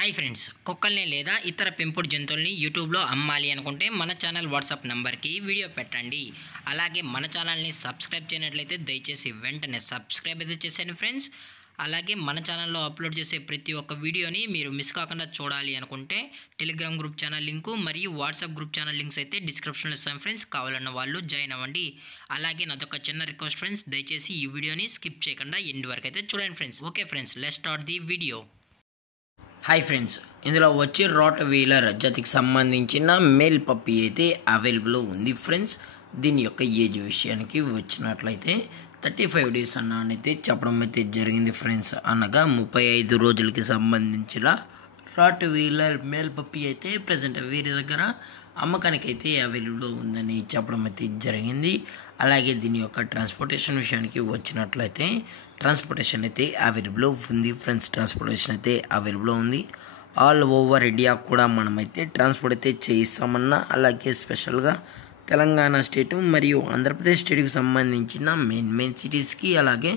Hi friends, కుక్కల్ని లేదా ఇతర పెంపుడు జంతువుల్ని యూట్యూబ్లో అమ్మాలి అనుకుంటే మన ఛానల్ వాట్సాప్ నెంబర్కి వీడియో పెట్టండి. అలాగే మన ఛానల్ని సబ్స్క్రైబ్ చేయనట్లయితే దయచేసి వెంటనే సబ్స్క్రైబ్ అయితే చేసేయండి ఫ్రెండ్స్. అలాగే మన ఛానల్లో అప్లోడ్ చేసే ప్రతి ఒక్క వీడియోని మీరు మిస్ కాకుండా చూడాలి అనుకుంటే టెలిగ్రామ్ గ్రూప్ ఛానల్ లింకు మరియు వాట్సాప్ గ్రూప్ ఛానల్ లింక్స్ అయితే డిస్క్రిప్షన్లో ఇస్తాను ఫ్రెండ్స్. కావాలన్న వాళ్ళు జాయిన్ అవ్వండి. అలాగే నాదొక చిన్న రిక్వెస్ట్ ఫ్రెండ్స్, దయచేసి ఈ వీడియోని స్కిప్ చేయకుండా ఎండ్ వరకు అయితే చూడండి friends. Okay friends, let's start the video. Hi friends, ఇందులో వచ్చి రాట్ వీలర్ జాతికి సంబంధించిన మేల్ పప్పీ అయితే అవైలబుల్ ఉంది ఫ్రెండ్స్. దీని యొక్క ఏజ్ విషయానికి వచ్చినట్లయితే 35 డేస్ అన్నైతే చెప్పడం అయితే జరిగింది ఫ్రెండ్స్. అనగా 35 రోజులకి సంబంధించిన రాట్ వీలర్ మేల్ పప్పీ అయితే ప్రజెంట్ వీరి దగ్గర అమ్మకానికి అయితే అవైలబుల్ ఉందని చెప్పడం అయితే జరిగింది. అలాగే దీని యొక్క ట్రాన్స్పోర్టేషన్ విషయానికి వచ్చినట్లయితే ట్రాన్స్పోర్టేషన్ అయితే అవైలబుల్ ఉంది ఫ్రెండ్స్. ట్రాన్స్పోర్టేషన్ అయితే అవైలబుల్ ఉంది. ఆల్ ఓవర్ ఇండియా కూడా మనమైతే ట్రాన్స్పోర్ట్ అయితే చేయిస్తామన్నా, అలాగే స్పెషల్గా తెలంగాణ స్టేటు మరియు ఆంధ్రప్రదేశ్ స్టేట్కి సంబంధించిన మెయిన్ సిటీస్కి అలాగే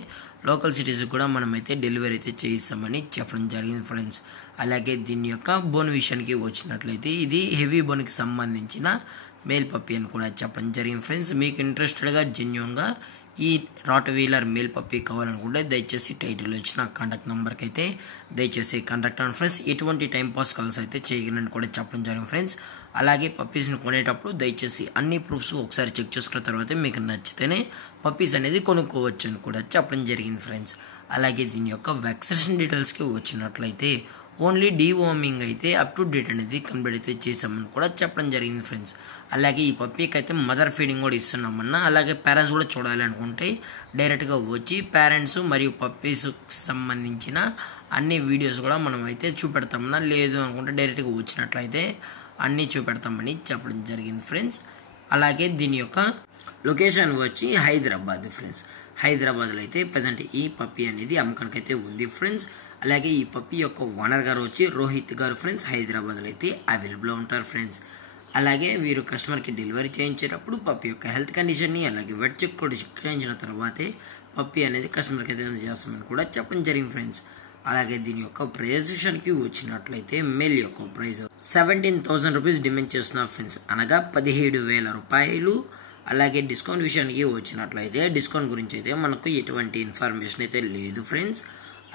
లోకల్ సిటీస్కి కూడా మనమైతే డెలివరీ అయితే చేయిస్తామని చెప్పడం జరిగింది ఫ్రెండ్స్. అలాగే దీని యొక్క బోన్ విషయానికి వచ్చినట్లయితే ఇది హెవీ బోన్కి సంబంధించిన మేల్ పప్పీ అని కూడా చెప్పడం జరిగింది ఫ్రెండ్స్. మీకు ఇంట్రెస్టెడ్గా జెన్యూన్గా ఈ రాట్ వీలర్ మేల్ పప్పీ కావాలనుకుంటే దయచేసి టైటిల్ ఇచ్చిన కాంటాక్ట్ నెంబర్కి అయితే దయచేసి కాంటాక్ట్ అవ్వండి ఫ్రెండ్స్. ఎటువంటి టైంపాస్ కాల్స్ అయితే చేయగలని కూడా చెప్పడం జరిగింది ఫ్రెండ్స్. అలాగే పప్పీస్ని కొనేటప్పుడు దయచేసి అన్ని ప్రూఫ్స్ ఒకసారి చెక్ చేసుకున్న తర్వాత మీకు నచ్చితేనే పప్పీస్ అనేది కొనుక్కోవచ్చు అని కూడా చెప్పడం జరిగింది ఫ్రెండ్స్. అలాగే దీని యొక్క వ్యాక్సినేషన్ డీటెయిల్స్కి వచ్చినట్లయితే ఓన్లీ డీవార్మింగ్ అయితే అప్ టు డేట్ అనేది కంప్లీట్ అయితే చేసామని కూడా చెప్పడం జరిగింది ఫ్రెండ్స్. అలాగే ఈ పప్పీకి అయితే మదర్ ఫీడింగ్ కూడా ఇస్తున్నామన్నా, అలాగే పేరెంట్స్ కూడా చూడాలి అనుకుంటే డైరెక్ట్గా వచ్చి పేరెంట్స్ మరియు పప్పీస్కి సంబంధించిన అన్ని వీడియోస్ కూడా మనం అయితే చూపెడతామన్నా, లేదు అనుకుంటే డైరెక్ట్గా వచ్చినట్లయితే అన్నీ చూపెడతామని చెప్పడం జరిగింది ఫ్రెండ్స్. అలాగే దీని యొక్క లొకేషన్ వచ్చి హైదరాబాద్ ఫ్రెండ్స్. హైదరాబాద్లో అయితే ప్రజెంట్ ఈ పప్పీ అనేది అమ్మకానికి అయితే ఉంది ఫ్రెండ్స్. అలాగే ఈ పప్పీ యొక్క ఓనర్ గారు వచ్చి రోహిత్ గారు ఫ్రెండ్స్ హైదరాబాద్లో అయితే అవైలబుల్ ఉంటారు ఫ్రెండ్స్. అలాగే వీరు కస్టమర్కి డెలివరీ చేయించేటప్పుడు పప్పీ యొక్క హెల్త్ కండిషన్ని అలాగే వెట్ చెక్ కూడా చెక్ చేయించిన తర్వాతే పప్పీ అనేది కస్టమర్కి అయితే చేస్తామని కూడా చెప్పడం జరిగింది ఫ్రెండ్స్. అలాగే దీని యొక్క ప్రైస్ విషయానికి వచ్చినట్లయితే మేల్ యొక్క ప్రైస్ 17,000 రూపీస్ డిమాండ్ చేస్తున్నారు ఫ్రెండ్స్, అనగా 17,000 రూపాయలు. అలాగే డిస్కౌంట్ విషయానికి వచ్చినట్లయితే డిస్కౌంట్ గురించి అయితే మనకు ఎటువంటి ఇన్ఫర్మేషన్ అయితే లేదు ఫ్రెండ్స్.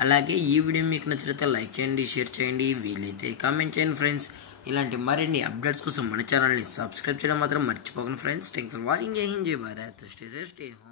అలాగే ఈ వీడియో మీకు నచ్చితే లైక్ చేయండి, షేర్ చేయండి, వీలైతే కామెంట్ చేయండి ఫ్రెండ్స్. ఇలాంటి మరిన్ని అప్డేట్స్ కోసం మన ఛానల్ని సబ్స్క్రైబ్ చేయడం మాత్రం మర్చిపోకండి ఫ్రెండ్స్. Thank for watching. జై హింద్, జై Bharat, stay safe, stay home.